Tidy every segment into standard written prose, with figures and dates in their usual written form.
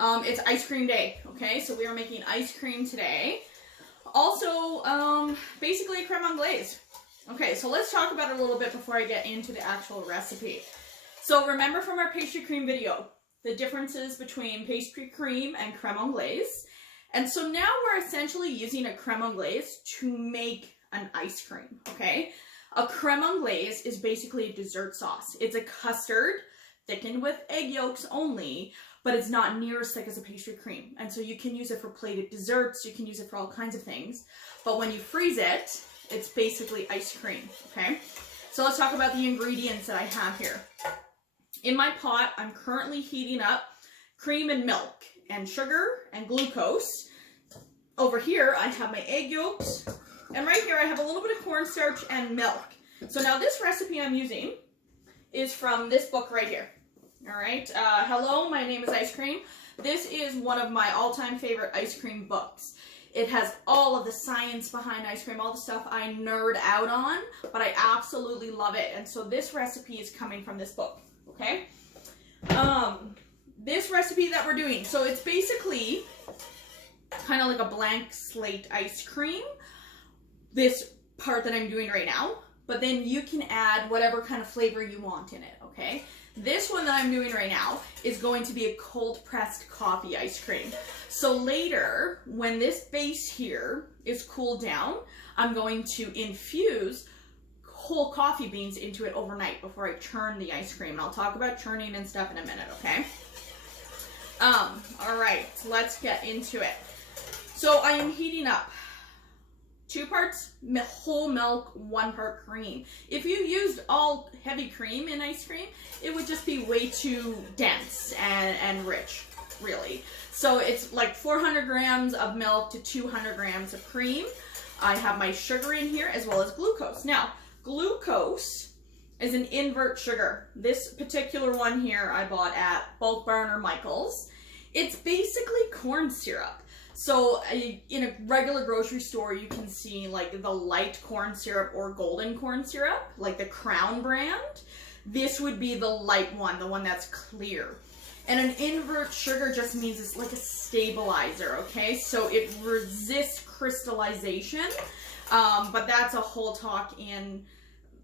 It's ice cream day, okay? So we are making ice cream today. Also, basically creme anglaise. Okay, so let's talk about it a little bit before I get into the actual recipe. So remember from our pastry cream video, the differences between pastry cream and creme anglaise. And so now we're essentially using a creme anglaise to make an ice cream, okay? A creme anglaise is basically a dessert sauce. It's a custard thickened with egg yolks only, but it's not near as thick as a pastry cream. And so you can use it for plated desserts, you can use it for all kinds of things. But when you freeze it, it's basically ice cream, okay? So let's talk about the ingredients that I have here. In my pot, I'm currently heating up cream and milk and sugar and glucose. Over here, I have my egg yolks. And right here, I have a little bit of cornstarch and milk. So now this recipe I'm using is from this book right here. All right. Hello, my name is Ice Cream. This is one of my all-time favorite ice cream books. It has all of the science behind ice cream, all the stuff I nerd out on, but I absolutely love it. And so this recipe is coming from this book, okay? This recipe that we're doing, so it's basically kind of like a blank slate ice cream, this part that I'm doing right now, but then you can add whatever kind of flavor you want in it, okay? This one that I'm doing right now is going to be a cold pressed coffee ice cream. So later, when this base here is cooled down, I'm going to infuse whole coffee beans into it overnight before I churn the ice cream. And I'll talk about churning and stuff in a minute, okay? All right, let's get into it. So I am heating up 2 parts whole milk, 1 part cream. If you used all heavy cream in ice cream, it would just be way too dense and rich, really. So it's like 400 grams of milk to 200 grams of cream. I have my sugar in here as well as glucose. Now, glucose is an invert sugar. This particular one here I bought at Bulk Barn or Michael's. It's basically corn syrup. So in a regular grocery store, you can see like the light corn syrup or golden corn syrup, like the Crown brand. This would be the light one, the one that's clear. And an invert sugar just means it's like a stabilizer, okay? So it resists crystallization, but that's a whole talk in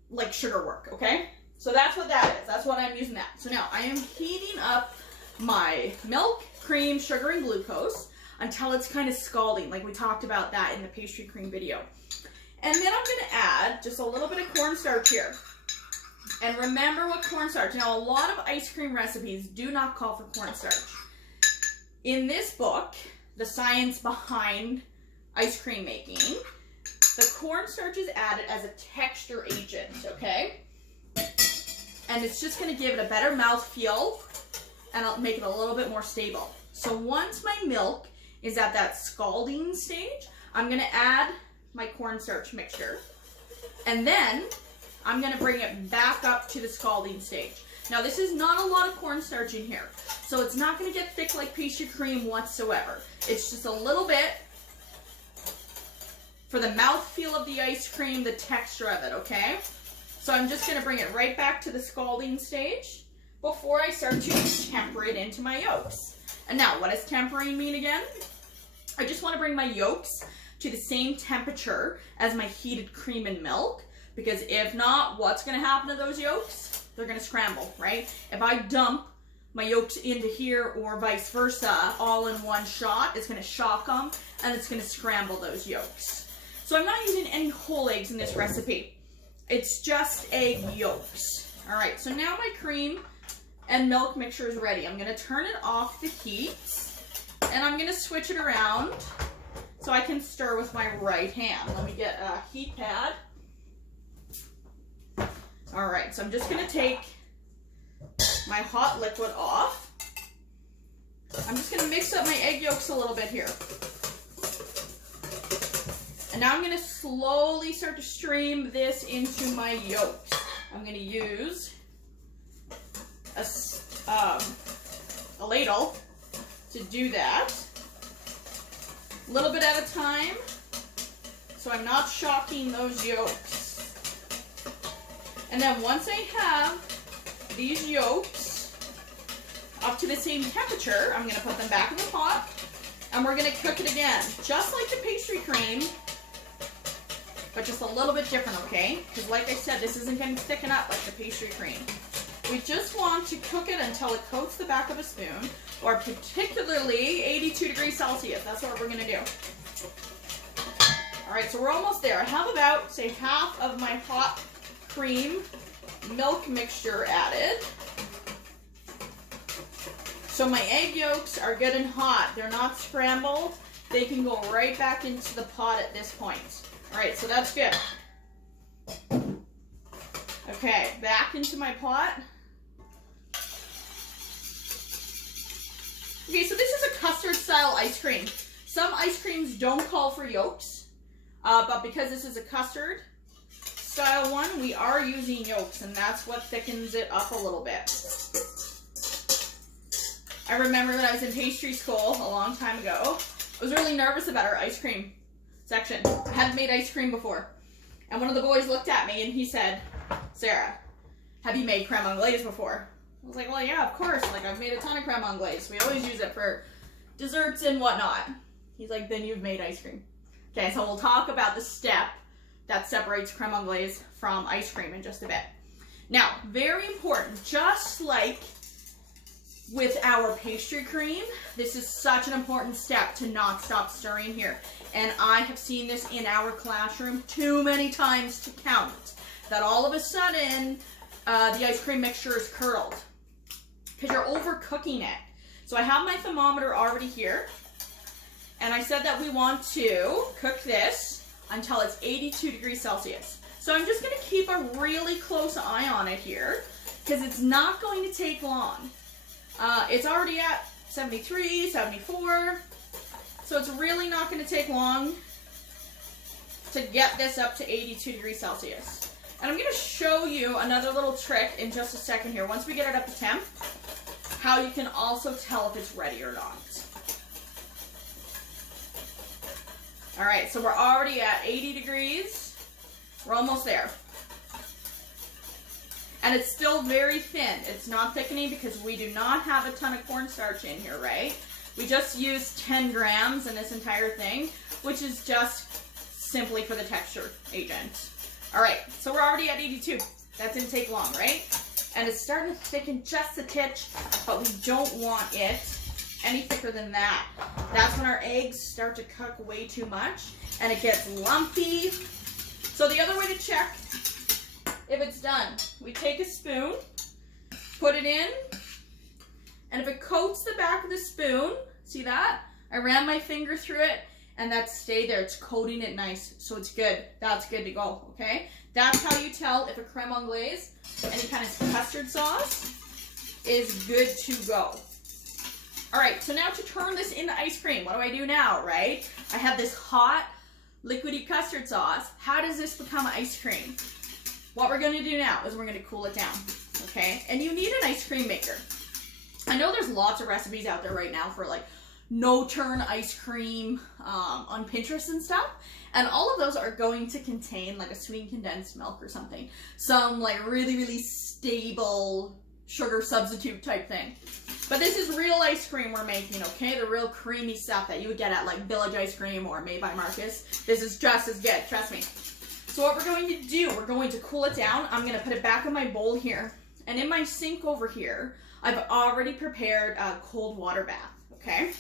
like sugar work, okay? So that's what that is. That's what I'm using that. So now I am heating up my milk, cream, sugar, and glucose until it's kind of scalding, like we talked about that in the pastry cream video. And then I'm going to add just a little bit of cornstarch here. And remember what cornstarch, now a lot of ice cream recipes do not call for cornstarch. In this book, The Science Behind Ice Cream Making, the cornstarch is added as a texture agent, okay? And it's just going to give it a better mouthfeel and I'll make it a little bit more stable. So once my milk is at that scalding stage, I'm going to add my cornstarch mixture. And then I'm going to bring it back up to the scalding stage. Now this is not a lot of cornstarch in here, so it's not going to get thick like pastry cream whatsoever. It's just a little bit for the mouthfeel of the ice cream, the texture of it, okay? So I'm just going to bring it right back to the scalding stage before I start to temper it into my yolks. And now, what does tempering mean again? I just want to bring my yolks to the same temperature as my heated cream and milk, because if not, what's going to happen to those yolks? They're going to scramble, right? If I dump my yolks into here or vice versa all in one shot, it's going to shock them and it's going to scramble those yolks. So I'm not using any whole eggs in this recipe. It's just egg yolks. All right, so now my cream and milk mixture is ready. I'm going to turn it off the heat and I'm going to switch it around so I can stir with my right hand. Let me get a heat pad. All right, so I'm just going to take my hot liquid off. I'm just going to mix up my egg yolks a little bit here. And now I'm going to slowly start to stream this into my yolks. I'm going to use a ladle to do that. A little bit at a time, so I'm not shocking those yolks. And then once I have these yolks up to the same temperature. I'm gonna put them back in the pot and we're gonna cook it again, just like the pastry cream, but just a little bit different, okay? Because like I said, this isn't gonna thicken up like the pastry cream. We just want to cook it until it coats the back of a spoon, or particularly 82 degrees Celsius. That's what we're gonna do. All right, so we're almost there. I have about, say, half of my hot cream milk mixture added. So my egg yolks are good and hot. They're not scrambled. They can go right back into the pot at this point. All right, so that's good. Okay, back into my pot. Okay, so this is a custard style ice cream. Some ice creams don't call for yolks, but because this is a custard style one, we are using yolks, and that's what thickens it up a little bit. I remember when I was in pastry school a long time ago, I was really nervous about our ice cream section. I hadn't made ice cream before. And one of the boys looked at me and he said, "Sarah, have you made creme anglaise before?" I was like, "Well, yeah, of course. Like, I've made a ton of creme anglaise. We always use it for desserts and whatnot." He's like, "Then you've made ice cream." Okay, so we'll talk about the step that separates creme anglaise from ice cream in just a bit. Now, very important, just like with our pastry cream, this is such an important step to not stop stirring here. And I have seen this in our classroom too many times to count, that all of a sudden the ice cream mixture is curdled because you're overcooking it. So I have my thermometer already here, and I said that we want to cook this until it's 82 degrees Celsius. So I'm just going to keep a really close eye on it here because it's not going to take long. It's already at 73, 74, so it's really not going to take long to get this up to 82 degrees Celsius. And I'm going to show you another little trick in just a second here, once we get it up to temp, how you can also tell if it's ready or not. All right, so we're already at 80 degrees. We're almost there. And it's still very thin. It's not thickening because we do not have a ton of cornstarch in here, right? We just used 10 grams in this entire thing, which is just simply for the texture agent. All right, so we're already at 82. That didn't take long, right? And it's starting to thicken just a titch, but we don't want it any thicker than that. That's when our eggs start to cook way too much and it gets lumpy. So the other way to check if it's done, we take a spoon, put it in, and if it coats the back of the spoon, see that? I ran my finger through it and that stayed there. It's coating it nice, so it's good. That's good to go, okay? That's how you tell if a creme anglaise, any kind of custard sauce, is good to go. All right, so now to turn this into ice cream, what do I do now, right? I have this hot, liquidy custard sauce. How does this become ice cream? What we're gonna do now is we're gonna cool it down, okay? And you need an ice cream maker. I know there's lots of recipes out there right now for like no-turn ice cream on Pinterest and stuff. And all of those are going to contain like a sweetened condensed milk or something. Some like really, really stable sugar substitute type thing. But this is real ice cream we're making, okay? The real creamy stuff that you would get at like Village Ice Cream or Made by Marcus. This is just as good, trust me. So what we're going to do, we're going to cool it down. I'm gonna put it back in my bowl here. And in my sink over here, I've already prepared a cold water bath, okay?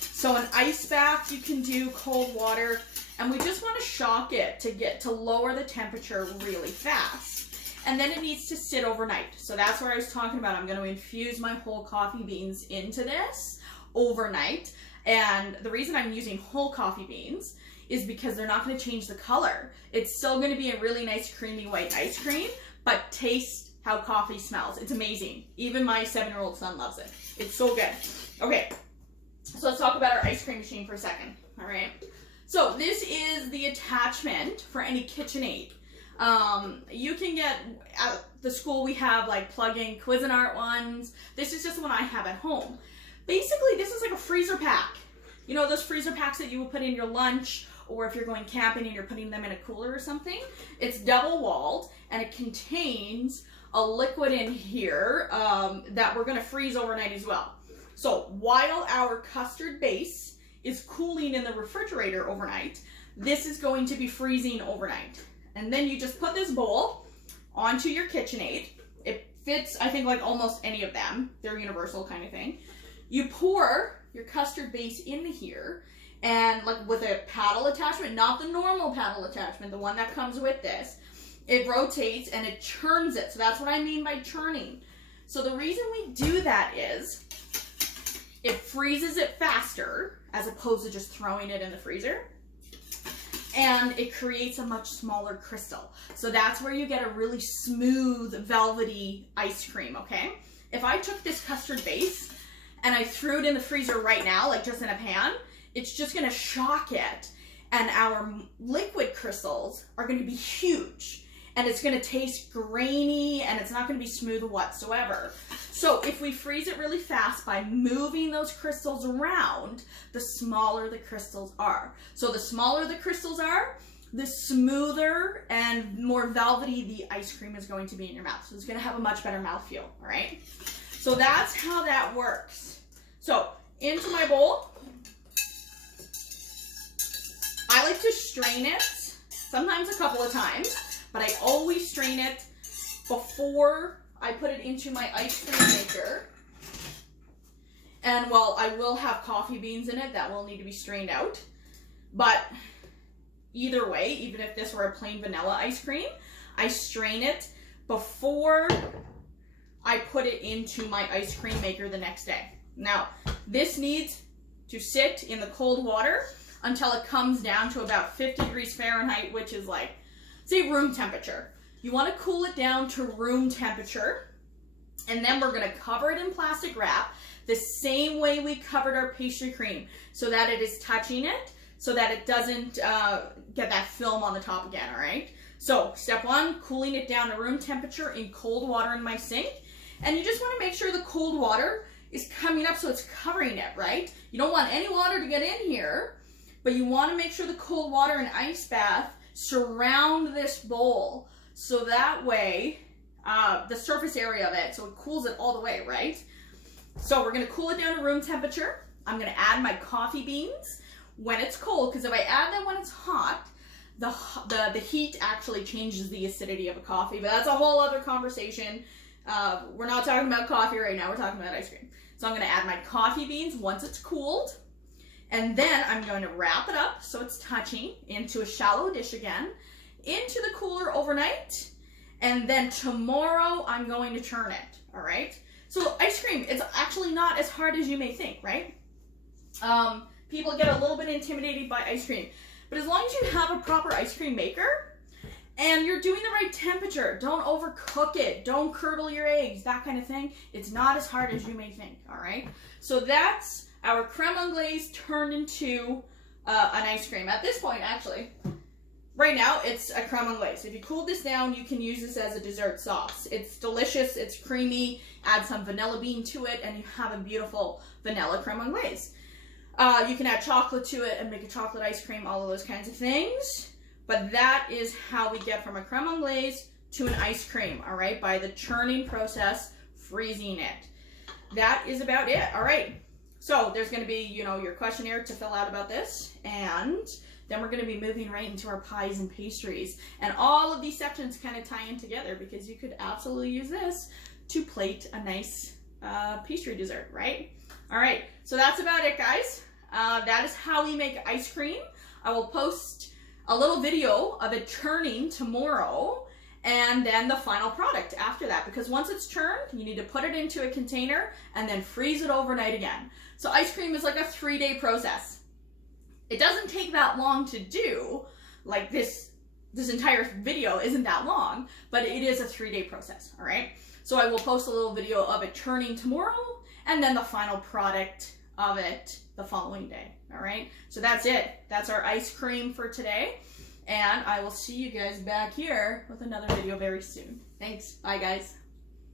So an ice bath, you can do cold water, and we just wanna shock it to lower the temperature really fast. And then it needs to sit overnight. So that's where I was talking about. I'm gonna infuse my whole coffee beans into this overnight. And the reason I'm using whole coffee beans is because they're not gonna change the color. It's still gonna be a really nice creamy white ice cream, but taste how coffee smells. It's amazing. Even my 7-year-old son loves it. It's so good. Okay, so let's talk about our ice cream machine for a second, all right? So this is the attachment for any KitchenAid. You can get, at the school we have like plug-in Cuisinart ones. This is just the one I have at home. Basically, this is like a freezer pack. You know those freezer packs that you will put in your lunch, or if you're going camping and you're putting them in a cooler or something? It's double walled and it contains a liquid in here that we're gonna freeze overnight as well. So while our custard base is cooling in the refrigerator overnight, this is going to be freezing overnight. And then you just put this bowl onto your KitchenAid. It fits, I think, like almost any of them. They're universal kind of thing. You pour your custard base in here, and like with a paddle attachment, not the normal paddle attachment, the one that comes with this, it rotates and it churns it. So that's what I mean by churning. So the reason we do that is it freezes it faster as opposed to just throwing it in the freezer. And it creates a much smaller crystal. So that's where you get a really smooth, velvety ice cream, okay? If I took this custard base and I threw it in the freezer right now, like just in a pan, it's just gonna shock it. And our liquid crystals are gonna be huge. And it's gonna taste grainy, and it's not gonna be smooth whatsoever. So if we freeze it really fast by moving those crystals around, the smaller the crystals are. So the smaller the crystals are, the smoother and more velvety the ice cream is going to be in your mouth. So it's gonna have a much better mouthfeel, all right? So that's how that works. So into my bowl, I like to strain it, sometimes a couple of times, but I always strain it before I put it into my ice cream maker. And while I will have coffee beans in it, that will need to be strained out. But either way, even if this were a plain vanilla ice cream, I strain it before I put it into my ice cream maker the next day. Now, this needs to sit in the cold water until it comes down to about 50 degrees Fahrenheit, which is like, say, room temperature. You want to cool it down to room temperature, and then we're going to cover it in plastic wrap the same way we covered our pastry cream, so that it is touching it, so that it doesn't get that film on the top again, all right? So step one, cooling it down to room temperature in cold water in my sink, and you just want to make sure the cold water is coming up so it's covering it, right? You don't want any water to get in here, but you want to make sure the cold water and ice bath surround this bowl, so that way the surface area of it, so it cools it all the way, right? So we're going to cool it down to room temperature. I'm going to add my coffee beans when it's cold, because if I add them when it's hot, the heat actually changes the acidity of a coffee, but that's a whole other conversation. We're not talking about coffee right now, we're talking about ice cream. So I'm going to add my coffee beans once it's cooled, and then I'm going to wrap it up so it's touching into a shallow dish again, into the cooler overnight, and then tomorrow I'm going to churn it, all right? So ice cream, it's actually not as hard as you may think, right? People get a little bit intimidated by ice cream, but as long as you have a proper ice cream maker and you're doing the right temperature, don't overcook it, don't curdle your eggs, that kind of thing, it's not as hard as you may think, all right? So that's our creme anglaise turned into an ice cream. At this point, actually, right now, it's a creme anglaise. If you cool this down, you can use this as a dessert sauce. It's delicious, it's creamy, add some vanilla bean to it, and you have a beautiful vanilla creme anglaise. You can add chocolate to it and make a chocolate ice cream, all of those kinds of things. But that is how we get from a creme anglaise to an ice cream, all right, by the churning process, freezing it. That is about it, all right. So there's going to be, you know, your questionnaire to fill out about this, and then we're going to be moving right into our pies and pastries. And all of these sections kind of tie in together, because you could absolutely use this to plate a nice pastry dessert, right? All right, so that's about it, guys. That is how we make ice cream. I will post a little video of it churning tomorrow, and then the final product after that, because once it's churned, you need to put it into a container and then freeze it overnight again. So ice cream is like a 3-day process. It doesn't take that long to do, like this entire video isn't that long, but it is a 3-day process, all right? So I will post a little video of it churning tomorrow, and then the final product of it the following day, all right? So that's it. That's our ice cream for today, and I will see you guys back here with another video very soon. Thanks. Bye, guys.